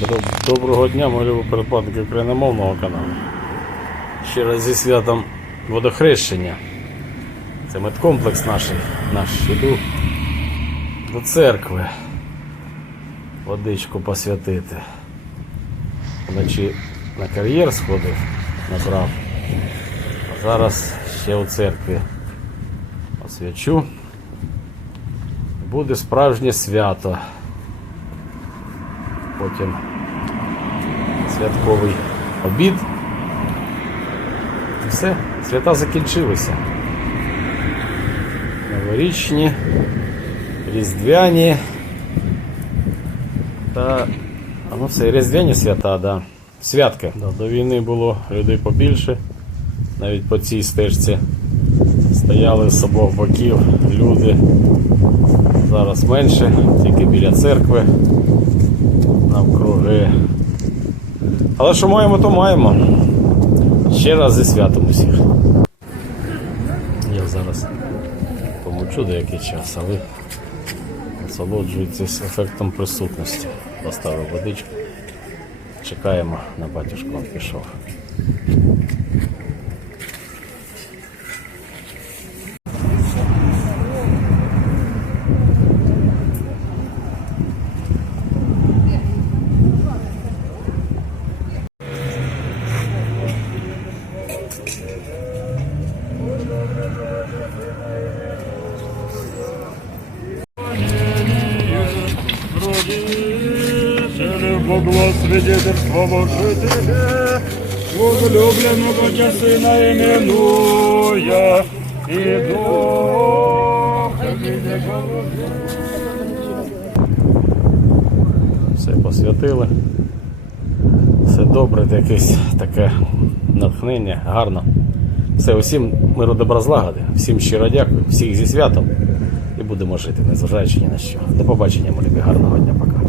Доб- Доброго дня, мої любі передплатники україномовного каналу. Ще раз зі святом водохрещення. Це медкомплекс наш, наш іду до церкви. Водичку посвятити. Вночі на кар'єр сходив, набрав. А зараз ще у церкві освячу. Буде справжнє свято. Потім святковий обід. І все, свята закінчилися. Новорічні, різдвяні. Та ну це різдвяні свята, да. Святки. Да, до війни було людей побільше. Навіть по цій стежці стояли з обох боків люди. Зараз менше, тільки біля церкви навкруги. Але що маємо, то маємо. Ще раз зі святом усіх. Я зараз помовчу деякий час, а ви насолоджуєтесь ефектом присутності. Поставив водичку. Чекаємо на батюшку, він пішов. Родителю, Богу свидетельство Божие тебе, возлюбленного Тебя Сына именуя, и Духа Все посвятили. Все добре, якесь таке натхнення, гарно. Все, усім миру добра злагоди, всім щиро дякую, всіх зі святом. І будемо жити, незважаючи ні на що. До побачення, мої любі, гарного дня, пока.